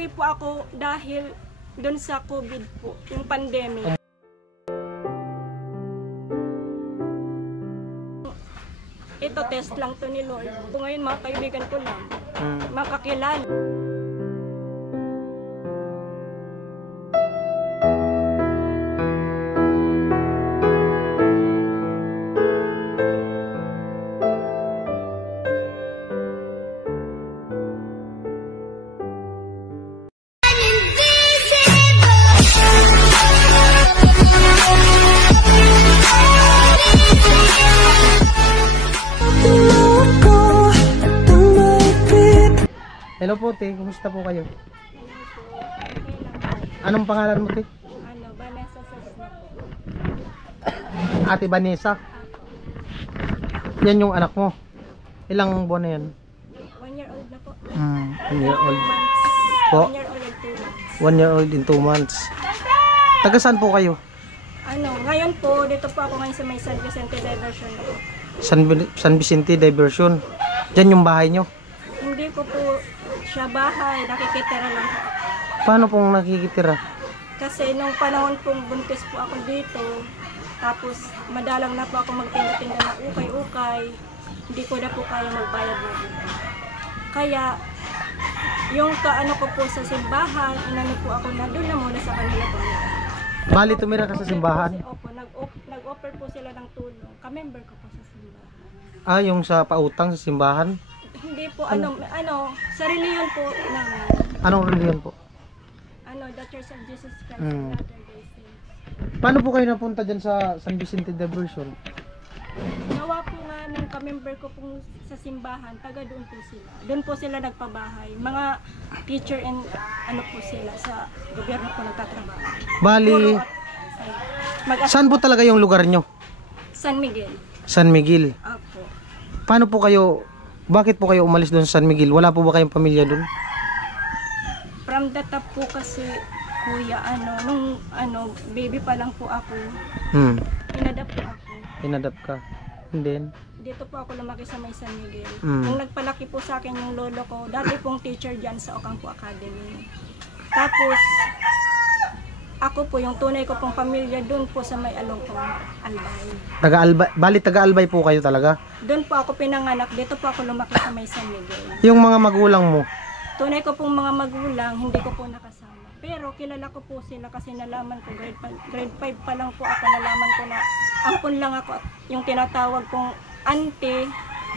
Umuwi po ako dahil doon sa COVID po, yung pandemic. Ito, test lang to ni Lord. Ngayon, mga kaibigan ko lang, makakilala. Hello po, te. Kumusta po kayo? Anong pangalan mo, te? Vanessa Sasna po. Ate Vanessa. Yan yung anak mo. Ilang buwan na yan? 1 year old na po. 1 year old. Po? 1 year old and 2 months. 1 year old in 2 months. Taga saan po kayo? Ngayon po, dito po ako ngayon sa may San Vicente Diversion po. San Vicente Diversion. Diyan yung bahay nyo? Hindi ko po siya bahay, nakikitira lang po. Paano pong nakikitira? Kasi nung panahon pong buntis po ako dito, tapos madalang na po ako magtinda-tinda ng ukay-ukay, hindi ko na po kaya magbayad na dito. Kaya, yung kaano ko po sa simbahan, inano po ako na doon na muna sa kanila po. Bali, tumira ka sa simbahan? Opo, nag-offer po sila ng tulong. Ka-member ko po sa simbahan. Ah, yung sa pautang sa simbahan? Hindi po, sa reliyon po namin. Anong reliyon po? The Church of Jesus Christ of Latter-day Saints. Paano po kayo napunta dyan sa San Vicente Diversion? Nawa po nga ng ka-member ko po sa simbahan, taga doon po sila. Doon po sila nagpabahay. Mga teacher and po sila sa gobyerno po nagtatrabaho. Bali, saan po talaga yung lugar nyo? San Miguel. San Miguel. Opo. Paano po kayo, bakit po kayo umalis doon sa San Miguel? Wala po ba kayong pamilya doon? From the top po kasi, kuya, nung baby pa lang po ako, inadapt po ako. Inadapt ka. And then? Dito po ako lumaki sa may San Miguel. Nung nagpalaki po sa akin yung lolo ko, dati pong teacher dyan sa Ocampo Academy. Tapos, ako po, yung tunay ko pong pamilya, doon po sa may Alongkong, Albay. Bali, taga-Albay po kayo talaga? Doon po ako pinanganak, dito po ako lumaki sa may San Miguel. Yung mga magulang mo? Tunay ko pong mga magulang, hindi ko po nakasama. Pero kilala ko po sila kasi nalaman ko, grade 5 pa lang po ako, nalaman ko na ampon lang ako. Yung tinatawag kong auntie,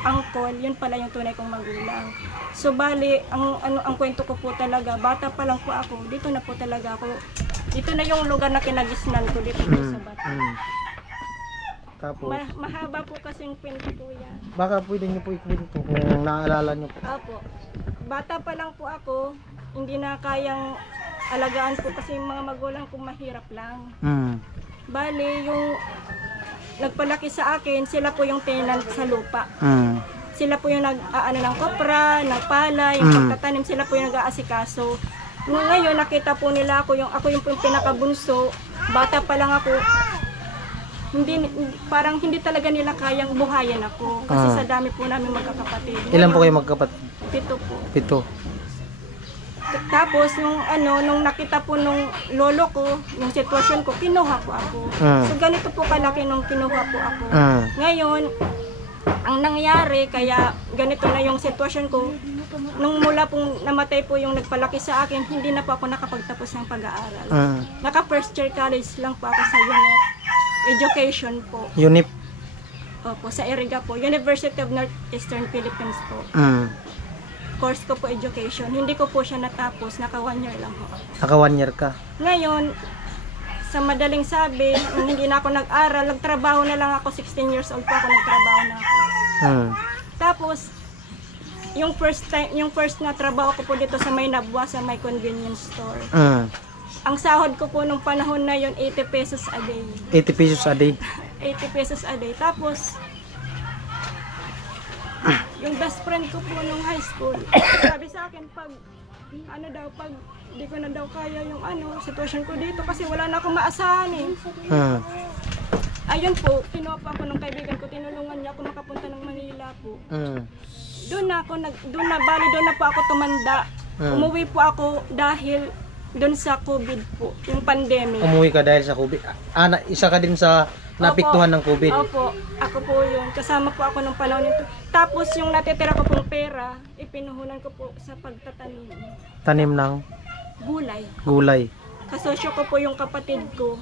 uncle, yun pala yung tunay kong magulang. So bali, ang kwento ko po talaga, bata pa lang po ako, dito na po talaga ako. Dito na yung lugar na kinagisnan ko dito po sa bata. Tapos, mahaba po kasing kwento po yan. Baka pwede nyo po ikwento kung naaalala nyo po. Opo. Bata pa lang po ako, hindi na kayang alagaan po kasi yung mga magulang ko mahirap lang. Bali, yung nagpalaki sa akin, sila po yung tenant sa lupa. Sila po yung nag-aano ng kopra, ng palay, yung pagtatanim, sila po yung nag-aasikaso. Ngayon nakita po nila ako yung pinakabunso, bata pa lang ako. Parang hindi talaga nila kayang buhayin ako kasi sa dami po namin magkakapatid. Ilan po kayo magkapatid? 7 po. 7. Tapos nung nakita po nung lolo ko, yung sitwasyon ko, kinuha po ako. So ganito po kalaki nung kinuha po ako. Ngayon, ang nangyari, kaya ganito na yung sitwasyon ko, nung mula pong namatay po yung nagpalaki sa akin, hindi na po ako nakapagtapos ng pag-aaral. Naka first year college lang po ako sa UNEP. Education po. UNIP? Opo, sa Iriga po. University of Northeastern Philippines po. Course ko po education. Hindi ko po siya natapos. Naka 1 year lang po. Naka 1 year ka? Ngayon, sa madaling sabi, hindi na ako nag-aral. Nagtrabaho na lang ako. 16 years old po ako. Nagtrabaho na ako. Tapos, yung first na trabaho ko po dito sa may Nabwa, sa may convenience store. Ang sahod ko po nung panahon na yon 80 pesos a day. 80 pesos a day? 80 pesos a day. Tapos, yung best friend ko po nung high school, sabi sa akin, pag di ko na daw kaya yung sitwasyon ko dito kasi wala na akong maasahan eh. Ayun po, kinuha po ako ng kaibigan ko, tinulungan niya ako makapunta ng Manila po. Doon na po ako tumanda. Umuwi po ako dahil doon sa COVID po, yung pandemic. Umuwi ka dahil sa COVID. Isa ka din sa naapektuhan ng COVID. Opo, ako po yun. Kasama po ako nung panahon nito. Tapos yung natitira ko pong pera, ipinuhunan ko po sa pagtatanim. Tanim ng Gulay. gulay. Kasosyo ko po yung kapatid ko.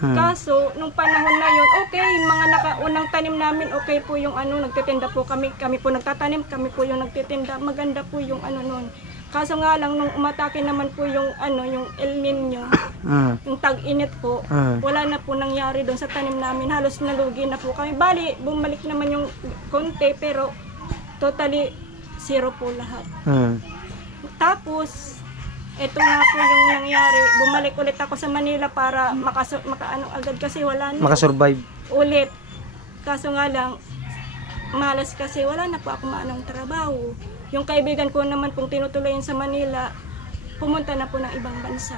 Kaso, nung panahon na yun, okay, mga nakaunang tanim namin, okay po yung nagtitinda po kami po nagtatanim, kami po yung nagtitinda, maganda po yung nun. Kaso nga lang, nung umatake naman po yung yung El Nino, yung tag-init po, wala na po nangyari doon sa tanim namin, halos nalugi na po kami. Bali, bumalik naman yung konti, pero totally zero po lahat. Tapos, ito nga po yung nangyari. Bumalik ulit ako sa Manila para agad kasi wala na. Makasurvive. Ulit. Kaso nga lang, malas kasi wala na po ako maanong trabaho. Yung kaibigan ko naman pong tinutuloyin sa Manila, pumunta na po ng ibang bansa.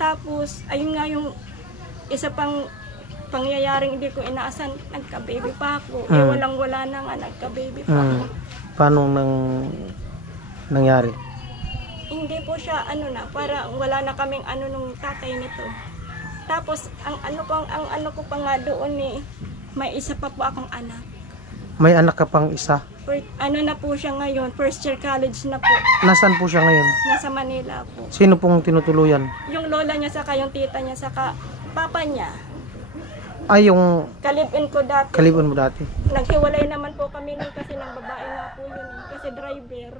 Tapos, ayun nga yung isa pang pangyayaring hindi ko inaasan, nagka-baby pa ako. Walang-wala na nga, nagka-baby pa ako. Paano nangyari? Hindi po siya para wala na kaming nung tatay nito. Tapos ang ano ko pa nga doon may isa pa po akong anak. May anak ka pang isa? Na po siya ngayon, first year college na po. Nasaan po siya ngayon? Nasa Manila po. Sino pong tinutuluyan? Yung lola niya saka yung tita niya saka papa niya. Ay, yung kalibin ko dati. kalibin mo dati? Naghiwalay naman po kami nun kasi ng babae nga po yun kasi driver.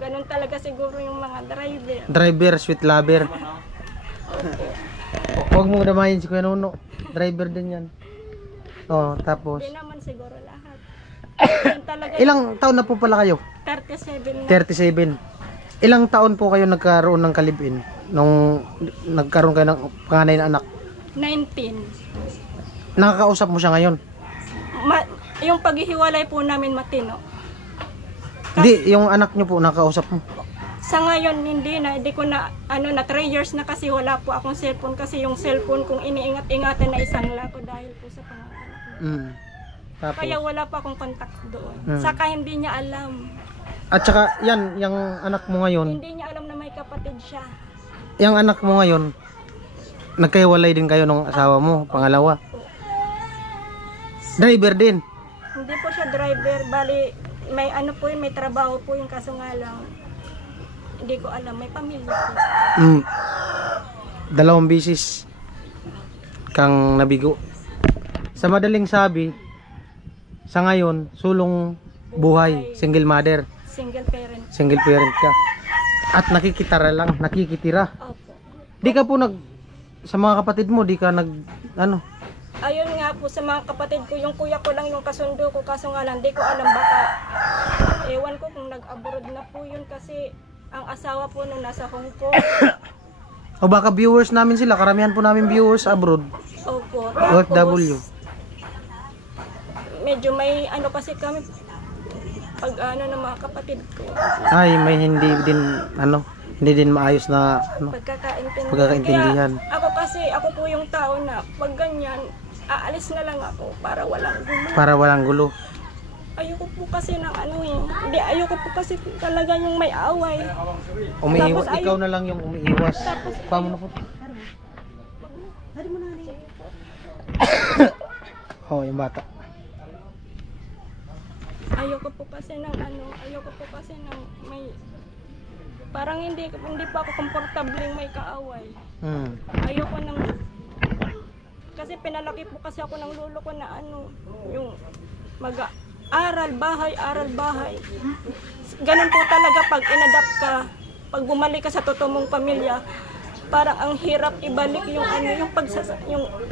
Ganun talaga siguro yung mga driver. Driver, sweet lover. Huwag mong damayin si Kuya Nuno. Driver din yan. Tapos. Hindi naman siguro lahat. Yun talaga. Ilang taon na po pala kayo? 37 na. 37. Ilang taon po kayo nagkaroon ng kalibin? Nung nagkaroon kayo ng panganay na anak? 19. Nakakausap mo siya ngayon? Yung paghihiwalay po namin matino. Hindi, yung anak nyo po nakakausap mo? Sa ngayon hindi ko na na 3 years na kasi wala po akong cellphone kasi yung cellphone kong iniingat-ingatan na isang lato dahil po sa pangalan. Tapos, kaya wala pa akong contact doon. Saka hindi niya alam. At saka yan, yung anak mo ngayon. Hindi niya alam na may kapatid siya. Yung anak mo ngayon, nagkahiwalay din kayo ng asawa mo, pangalawa. Driver din? Hindi po siya driver, bali may may trabaho po yung kaso nga lang hindi ko alam, may pamilya po. 2 bisis kang nabigo. Sa madaling sabi, sa ngayon, sulong buhay, single mother. Single parent. Single parent ka. At nakikitira. Opo. Di ka po sa mga kapatid mo, di ka Ayun nga po sa mga kapatid ko, yung kuya ko lang yung kasundo ko, kaso nga lang, di ko alam baka, ewan ko kung nag-abroad na po yun kasi ang asawa po nung nasa Hong Kong. O baka viewers namin sila, karamihan po namin viewers abroad. Opo. OFW. Medyo may kasi kami, pag ng mga kapatid ko. Ay, may hindi din maayos na pagkakaintindihan. Kaya ako po yung tao na pag ganyan, aalis na lang ako para walang gulo. Para walang gulo. Ayoko po kasi ng hindi, ayoko po kasi talaga yung may away. Umiiwas, ikaw na lang yung umiiwas. Paano na po? Yung bata. Ayoko po kasi ng may parang hindi pa ako komportableng may kaaway. Ayoko nang kasi pinalaki po kasi ako ng lolo ko na yung aral bahay. Ganun po talaga pag inadapt ka, pag bumalik ka sa totoo mong pamilya, parang ang hirap ibalik yung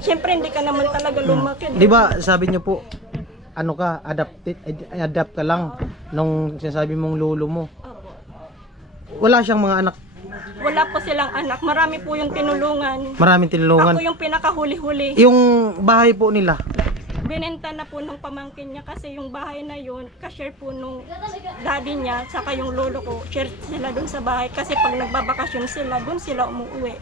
syempre hindi ka naman talaga lumaki. Di ba sabi niyo po, adapt ka lang nung sinasabi mong lolo mo. Wala siyang mga anak. Wala po silang anak. Marami po yung tinulungan. Maraming tinulungan. Ako yung pinakahuli-huli. Yung bahay po nila, binenta na po nung pamangkin niya kasi yung bahay na yun, ka-share po nung daddy niya, saka yung lolo ko, share sila dun sa bahay kasi pag nagbabakasyon sila, dun sila umuwi.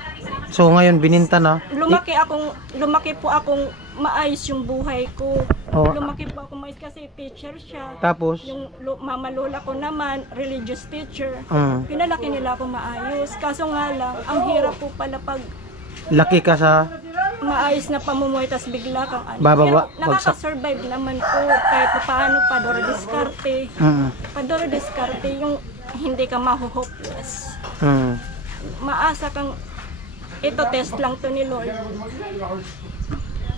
So ngayon bininta na. Lumaki po akong maayos yung buhay ko. Oo. Lumaki po ako maayos kasi teacher siya. Tapos, Yung mama lola ko naman, religious teacher. mm, Pinalaki nila ako maayos. Kaso nga lang, ang hirap po pala pag laki ka sa maayos na pamumuhay tas bigla kang ano. Bababa, Pero nakaka-survive naman po kahit paano padoro diskarte. mm, Padoro diskarte yung hindi ka maho-hopeless. mm, Maasa kang ito test lang to ni Lord.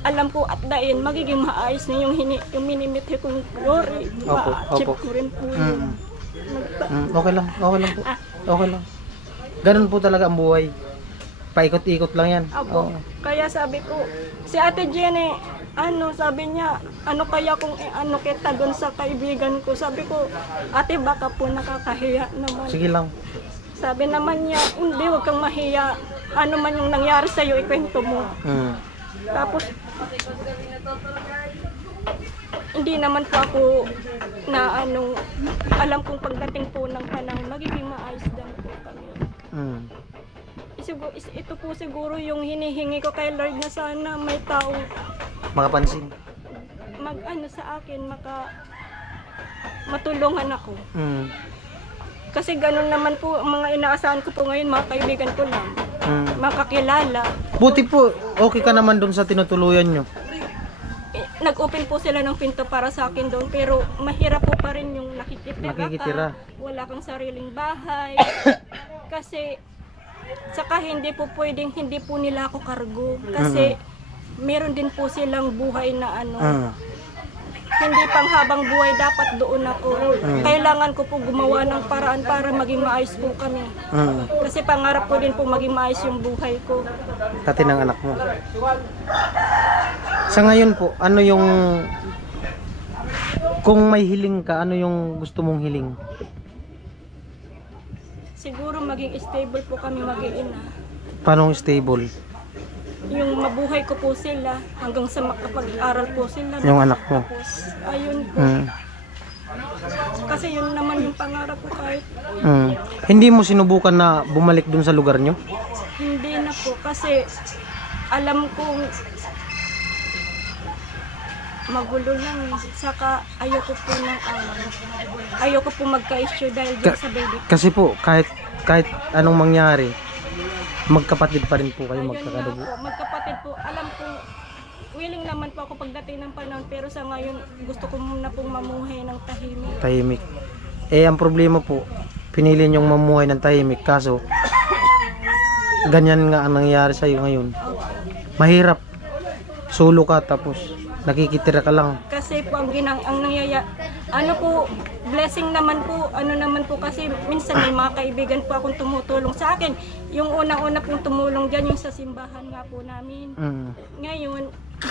Alam ko at dain magiging maayos na yung yung minimithi kong glory. Opo, Ma-achieve opo. ko rin po mm, yun. okay lang po. Okay lang. Ganun po talaga ang buhay. Paikot-ikot lang yan. Apo. Oo. Kaya sabi ko, si Ate Jenny, sabi niya, ano kaya kung ano kita doon sa kaibigan ko. Sabi ko, ate baka po nakakahiya naman. Sige lang. Sabi naman niya, hindi, huwag kang mahiya. Ano man yung nangyari sa'yo, ikwento mo. Mm, Tapos, hindi naman po ako na alam kong pagdating po ng panahon, magiging maayos din po kami. mm, Ito po siguro yung hinihingi ko kay Lord na sana may tao makapansin. sa akin, matulungan ako. Mm, Kasi ganun naman po, ang mga inaasahan ko po ngayon, mga kaibigan ko lang, mm. mga kakilala. Buti po, okay ka naman dun sa tinutuluyan nyo. Nag-open po sila ng pinto para sa akin doon, pero mahirap po pa rin yung nakikitira ka, wala kang sariling bahay. Kasi, saka hindi po pwedeng hindi po nila ako kargo. Kasi, meron din po silang buhay na Mm, hindi pang habang buhay dapat doon ako. Kailangan ko po gumawa ng paraan para maging maayos po kami. mm. Kasi pangarap ko din po maging maayos yung buhay ko. Pati ng anak mo. Sa ngayon po, ano yung kung may hiling ka, ano yung gusto mong hiling? Siguro maging stable po kami mag-iina. Paano stable? Yung mabuhay ko po sila hanggang sa makapag-aral po sila. Yung anak mo. Tapos, ayun po. Mm, Kasi yun naman yung pangarap ko kahit mm. Hindi mo sinubukan na bumalik dun sa lugar nyo? hindi na po. Kasi alam kong magulo lang. Saka ayoko po ng ayoko po magka-issue dahil dun sa baby. Kasi po, kahit anong mangyari, magkapatid pa rin po kayo, Ayun nga magkakadugo. po, magkapatid po. Alam ko, willing naman po ako pagdating ng panahon, pero sa ngayon, gusto ko muna pong mamuhay ng tahimik. Tahimik. Ang problema po, pinili nyong mamuhay ng tahimik, kaso ganyan nga ang nangyayari sa'yo ngayon. Mahirap. Solo ka, tapos nakikitira ka lang. Kasi po, ang blessing naman po, kasi minsan may mga kaibigan po akong tumutulong sa akin. Yung unang-una pong tumulong dyan, yung sa simbahan nga po namin. Mm, Ngayon,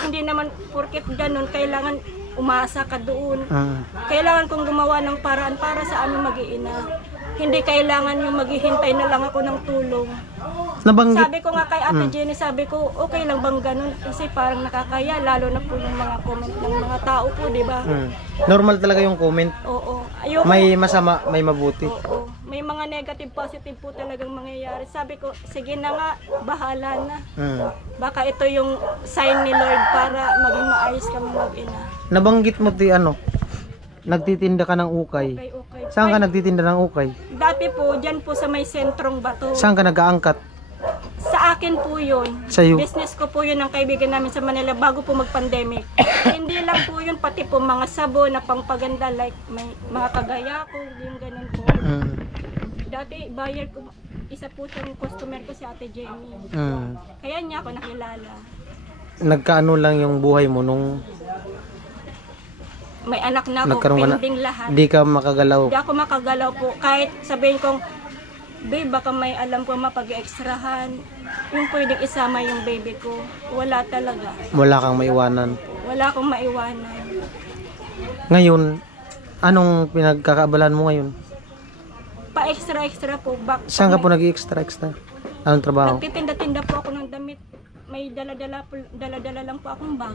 hindi naman porket ganun, kailangan umasa ka doon. mm, Kailangan kong gumawa ng paraan para sa aming mag-iina. Hindi kailangan yung maghihintay na lang ako ng tulong. nabanggit. Sabi ko nga kay Ate Jenny, sabi ko, okay lang bang ganun? Kasi parang nakakaya, lalo na po yung mga comment ng mga tao po, di ba? Mm. Normal talaga yung comment. Oo. Ayoko. May masama, may mabuti. Oo. May mga negative, positive po talagang mangyayari. Sabi ko, sige na nga, bahala na. Mm. Baka ito yung sign ni Lord para maging maayos kami mag-ina. Nabanggit mo nagtitinda ka ng ukay. Okay, okay. Saan ka nagtitinda ng ukay? Dati po, dyan po sa may sentrong bato. Saan ka nag-aangkat? Sa akin po yun. Sa'yo? Business ko po yun ng kaibigan namin sa Manila bago po mag-pandemic. Hindi lang po yun, pati po mga sabon na pangpaganda like may mga kagaya ko, yung ganun po. Mm. Dati, buyer ko, isa po siyang customer ko si Ate Jenny. Mm. Kaya niya ako nakilala. Nagkaano lang yung buhay mo nung May anak na ako, nagkaroon ka na, pending lahat. di ka makagalaw. Hindi ako makagalaw po. Kahit sabihin kong, babe, baka may alam ko mapag-extrahan. Yung pwedeng isama yung baby ko. Wala talaga. Wala kang maiwanan. Wala akong maiwanan. Ngayon, anong pinagkakaabalan mo ngayon? Pa-extra po. Saan ka po nag-extra? Anong trabaho? Nagtitinda-tinda po ako ng damit. May dala-dala lang po akong bag.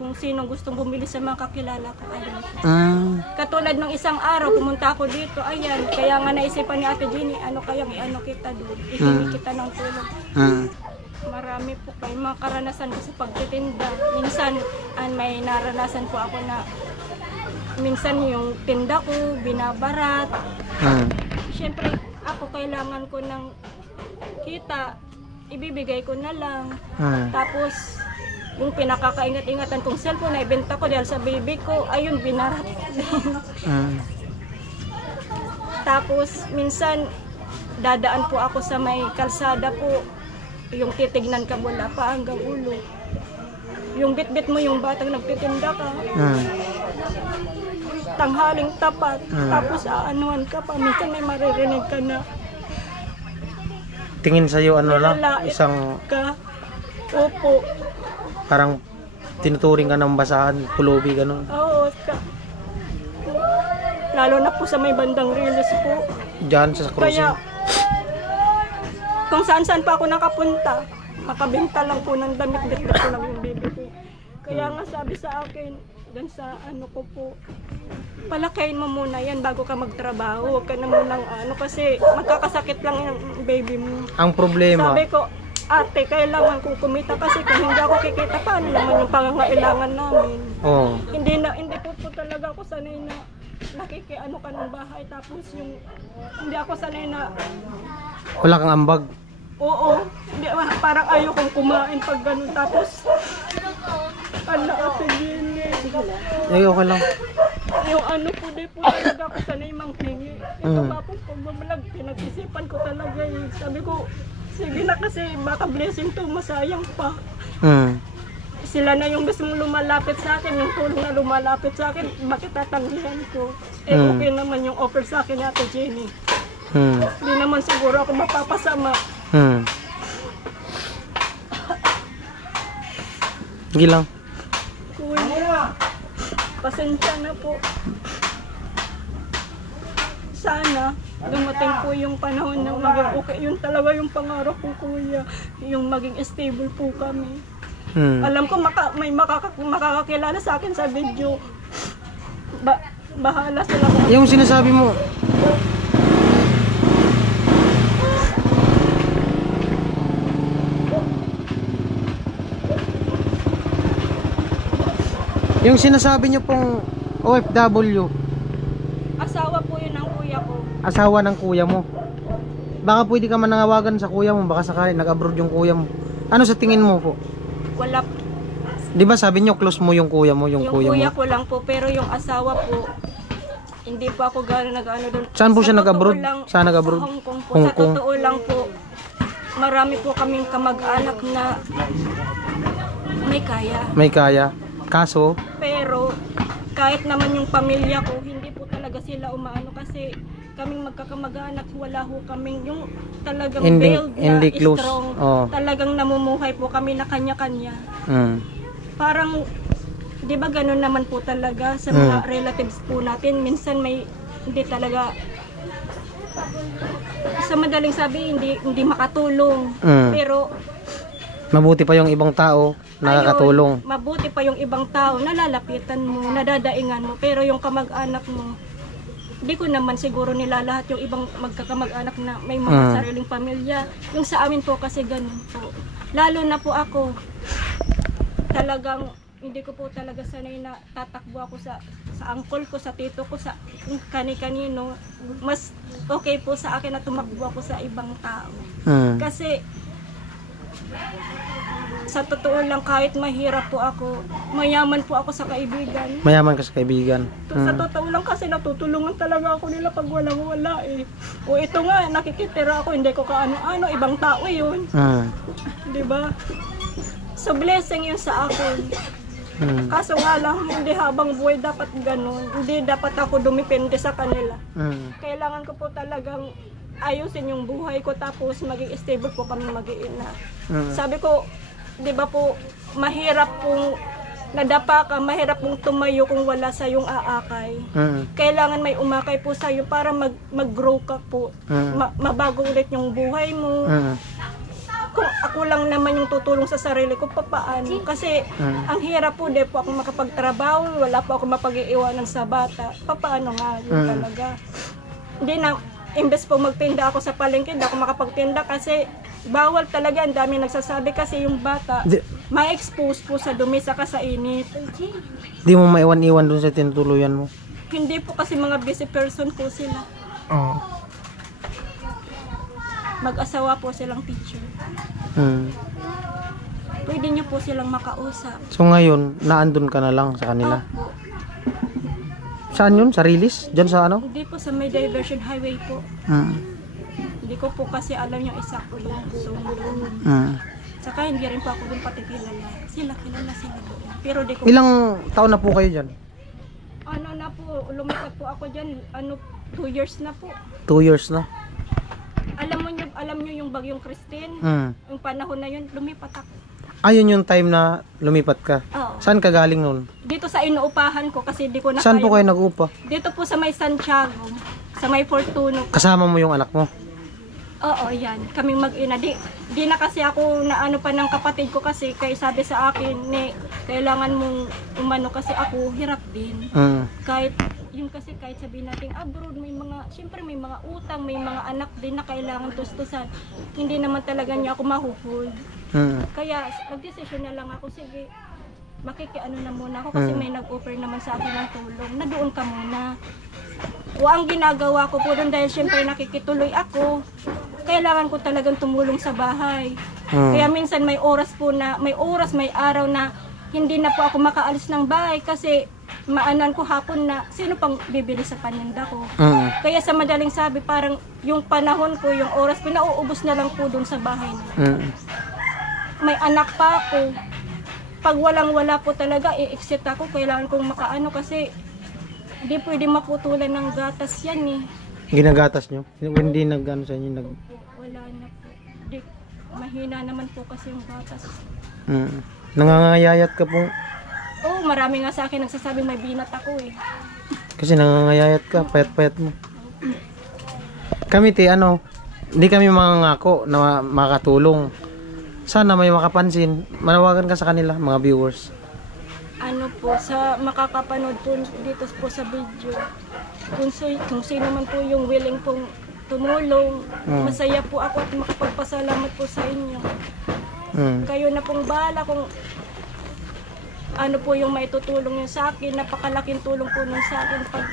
kung sino gustong bumili sa mga kakilala ko. Ayun. Katulad ng isang araw, pumunta ako dito, ayan, kaya nga naisipan ni Ate Jenny, ano kayang i-ano kita doon, ihingi kita ng tulong. Marami po kayo mga karanasan ko sa pagtitinda. Minsan, may naranasan po ako na minsan yung tinda ko, binabarat. Siyempre, ako kailangan ko ng kita, ibibigay ko na lang. Tapos, yung pinakakaingat-ingatan kong cellphone na ibenta ko dahil sa baby ko, ayun, binarat. Tapos, minsan, dadaan po ako sa may kalsada po, yung titignan ka mula pa hanggang ulo. Yung bit-bit mo yung batang nagtitinda ka. Tanghaling tapat, tapos aanuhan ka pa, minsan may maririnig ka na Tingin sa'yo ano lang, nilalait isang ka. Opo. parang tinuturing ka ng basahan, pulubi, ganun. Oo. Lalo na po sa may bandang Riles po. Diyan sa cruising. Kaya, kung saan-saan pa ako nakapunta, makabenta lang po ng damit, bit-bit ko lang yung baby ko. Kaya nga sabi sa akin, dan sa ano ko po, palakayin mo muna yan bago ka magtrabaho. Huwag ka na munang kasi magkakasakit lang yung baby mo. Ang problema, Sabi ko, ate, kailangan kong kumita kasi kung hindi ako kikita, paano naman yung pangangailangan namin? Hindi po talaga ako sanay na nakikiano ka ng bahay, tapos yung hindi ako sanay na wala kang ambag. oo, hindi, parang ayaw kong kumain pag ganun, tapos Ate Jenny, Ay, okay lang. yung po, di po talaga ako sanay manghingi. Ito pa po pagbabalag, pinag-isipan ko talaga sabi ko, sige na kasi baka blessing to, masayang pa. Sila na yung mismo lumalapit sa akin, yung tulong na lumalapit sa akin, bakit tatanggihan ko? Okay naman yung offer sa akin ni Ate Jenny. Hindi naman siguro ako mapapasama. Sige lang. Kuya, pasensya na po. Sana dumating po yung panahon na maging okay. Yun talaga yung pangarap ko, kuya. Yung maging stable po kami. Alam ko may makakakilala sa akin sa video. Bahala sila. Yung sinasabi mo, yung sinasabi niyo pong OFW, Asawa po yun ng kuya ko. asawa ng kuya mo. Baka pwede ka manangawagan sa kuya mo, baka sakali nag-abroad yung kuya mo. Ano sa tingin mo po? Wala. Di ba sabi niyo close mo yung kuya mo, yung kuya kuya mo? ko lang po, pero yung asawa po, hindi po ako gano'n nag-ano doon. Saan po siya Sa nag-abroad? totoo lang, Saan nag-abroad? Sa Hong Kong po. Hong Sa Kong. totoo lang po, marami po kaming kamag-anak na may kaya. May kaya. Kaso, Pero kahit naman yung pamilya ko, hindi po talaga sila umaano kasi kaming magkakamag-anak, wala ho kaming yung talagang build na hindi close. strong. Oo. Talagang namumuhay po kami na kanya-kanya. Parang, di ba ganun naman po talaga sa mga relatives po natin. Minsan may hindi talaga, sa madaling sabi, hindi makatulong. Pero mabuti pa yung ibang tao nakakatulong. ayun, mabuti pa yung ibang tao, nalalapitan mo, nadadaingan mo. Pero yung kamag-anak mo, di ko naman siguro nilalahat yung ibang magkakamag-anak na may mga sariling pamilya. Yung sa amin po kasi ganun po. Lalo na po ako, talagang hindi ko po talaga sanay na tatakbo ako sa uncle ko, sa tito ko, sa kani-kanino. Mas okay po sa akin na tumakbo ako sa ibang tao. Kasi sa totoo lang, kahit mahirap po ako, mayaman po ako sa kaibigan. Mayaman ka sa kaibigan. Sa totoo lang kasi natutulungan talaga ako nila pag walang-wala eh. O ito nga, nakikitira ako, hindi ko kaano-ano, ibang tao yun. Diba? So blessing yun sa akin. Kaso nga lang, hindi habang buhay dapat ganun. Hindi dapat ako dumipende sa kanila. Kailangan ko po talagang ayusin yung buhay ko, tapos maging stable po kami mag-iina. Sabi ko, di ba po, mahirap pong nadapa ka, mahirap pong tumayo kung wala sa yung aakay. Kailangan may umakay po sa iyo para mag-grow ka po. Mabago ulit yung buhay mo. kung ako lang naman yung tutulong sa sarili ko, papaano? Kasi ang hirap po, di po ako makapagtrabaho, wala po ako mapag-iiwanan sa bata. Papaano nga, yun talaga. Hindi na, imbes po magtinda ako sa palengke, hindi ako makapagtinda kasi bawal talaga. Ang dami nagsasabi kasi yung bata, ma-expose po sa dumi saka sa init. Di mo maiwan-iwan dun sa tinutuluyan mo? Hindi po kasi mga busy person po sila. Oo. Mag-asawa po silang teacher. Pwede nyo po silang makausap. So ngayon, naandun ka na lang sa kanila? Opo. Saan yun? Sa Rilis? Diyan sa ano? Hindi po sa may diversion highway po. Hindi ko po kasi alam yung exact location. Saka hindi rin po ako dun pati kilala. Kilala sila doon. Pero di ko... Ilang taon na po kayo dyan? Ano na po, lumipat po ako dyan, 2 years na po. 2 years na? Alam nyo yung bagyong Christine? Yung panahon na yun, lumipat ako. Ayun yung time na lumipat ka? Oo. Saan ka galing nun? Dito sa inuupahan ko kasi di ko na Saan po kayo nag-upa? Dito po sa may Santiago, sa may Fortuno. Kasama mo yung anak mo? Oo, yan. Kaming mag-ina. Di na kasi ako na ano pa ng kapatid ko kasi kaya sabi sa akin, kailangan mong umano kasi ako hirap din. Kahit sabihin natin abroad, syempre may mga utang, may mga anak din na kailangan tustusan. Hindi naman talaga niya ako mahuhold. Kaya nag-decision na lang ako, sige, makikiano na muna ako kasi may nag-offer naman sa akin ng tulong na doon ka muna. O ang ginagawa ko po doon dahil syempre nakikituloy ako, kailangan ko talagang tumulong sa bahay. Kaya minsan may oras, may araw na hindi na po ako makaalis ng bahay kasi maanan ko hapon na sino pang bibili sa paninda ko. Kaya sa madaling sabi, parang yung panahon ko, yung oras ko, nauubos na lang po doon sa bahay na. May anak pa ako. Pag walang-wala po talaga, i-exit ako. Kailangan kong makaano kasi hindi pwede maputulan ng gatas yan eh. Ginagatas nyo? Hindi nag-ano sa inyo? Wala na po. Mahina naman po kasi yung gatas. Nangangayayat ka po? Oo, marami nga sa akin nagsasabing may binat ako eh. Kasi nangangayayat ka, payat-payat mo. Kami hindi kami mangangako na makatulong. Sana may makapansin, manawagan ka sa kanila, mga viewers. Ano po, sa makakapanood po dito po sa video, kung sino man po yung willing pong tumulong, masaya po ako at makapagpasalamat po sa inyo. Kayo na pong bahala kung ano po yung maitutulong nyo sa akin. Napakalaking tulong po nun sa akin. Pag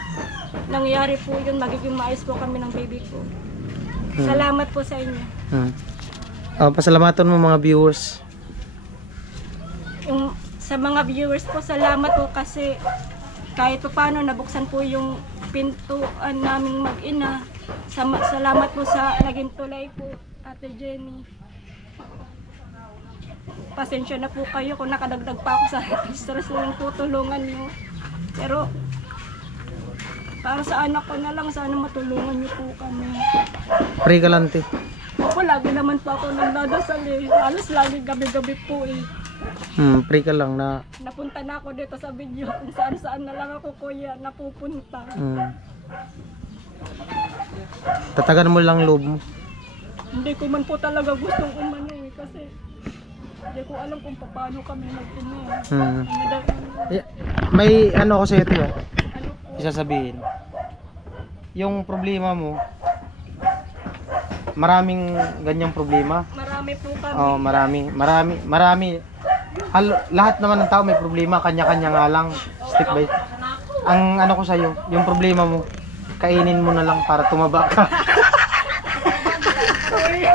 nangyari po yun, magiging maayos po kami ng baby ko. Salamat po sa inyo. Pasalamatan mo mga viewers. Sa mga viewers po, salamat po kasi kahit pa paano nabuksan po yung pintuan naming mag-ina. Salamat po sa naging tulay po, Ate Jenny. Pasensya na po kayo kung nakadagdag pa ako sa stress na yung tutulungan nyo. Pero para sa anak ko na lang, sana matulungan nyo po kami. Pray ka lang, te. Ako lagi naman po ako nagdadasal eh. Halos lagi gabi-gabi po eh. Pray ka lang na napunta na ako dito sa video kung saan-saan na lang ako kuya napupunta. Tatagan mo lang loob mo. Hindi ko man po talaga gustong umano eh kasi hindi ko alam kung paano kami mag-ina. May ano ko sa ito Ano po? isasabihin. Yung problema mo, maraming ganyang problema. Marami po kami. Oh, marami. Lahat naman ng tao may problema, kanya-kanya nga lang, step by step. Ang ano ko sa iyo, yung problema mo, kainin mo na lang para tumaba ka. Kuya.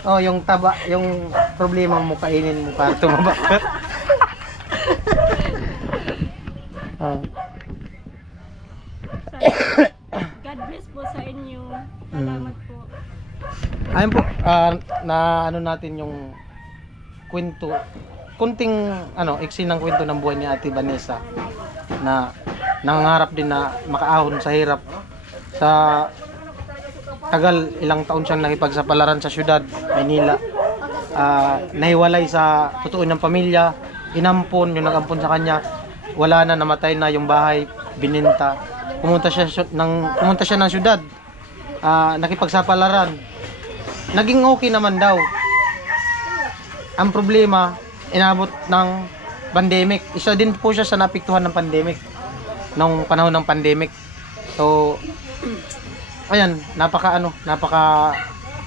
Oh, yung problema mo kainin mo para tumaba ka. God bless po sa inyo. Salamat po. Ayun po, na ano natin yung kwento, kunting iksi ng kwento ng buhay ni Ate Vanessa na nangangarap din na makaahon sa hirap. Sa tagal, ilang taon siyang nakipagsapalaran sa syudad, Maynila. Nahiwalay sa totoo niyang pamilya, inampon, yung nag-ampon sa kanya, wala na, namatay na yung bahay, bininta. Pumunta siya ng syudad nakipagsapalaran. Naging okay naman daw. Ang problema, inabot ng pandemic. Isa din po siya sa napiktuhan ng pandemic. Nung panahon ng pandemic. So, ayan, napaka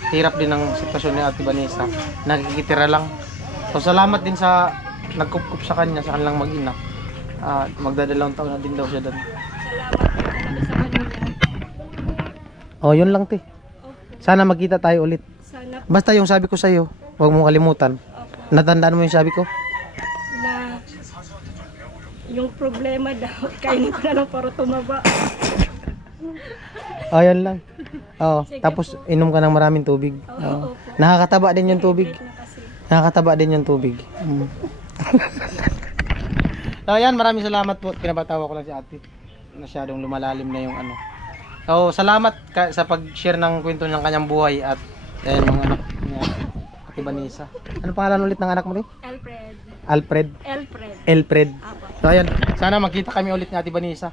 hirap din ng sitwasyon ni Ate Vanessa. Nakikitira lang. So, salamat din sa nagkup-kup sa kanya, sa kanilang mag-ina. Magdadalawang taon na din daw siya doon. Salamat po talaga sa kanila. Oh, yun lang, te. Sana magkita tayo ulit. Sana po Basta yung sabi ko sa iyo, huwag mong kalimutan. Natandaan mo yung sabi ko? na yung problema daw, kainin ko na lang para tumaba. Oh, yun lang. Oh, Sige tapos inom ka ng maraming tubig. Oo, Oh. Nakakataba din yung tubig. Break na kasi. Nakakataba din yung tubig. So, ayan, maraming salamat po. Pinapatawa ko lang si Ate. Masyadong lumalalim na yung ano. So, salamat sa pag-share ng kwento ng kanyang buhay at ayan yung anak niya, Ate Vanessa. Ano pangalan ulit ng anak mo rin? Alfred. Alfred. Alfred. Elfred. Apo. So, ayan. Sana magkita kami ulit ni Ate Vanessa.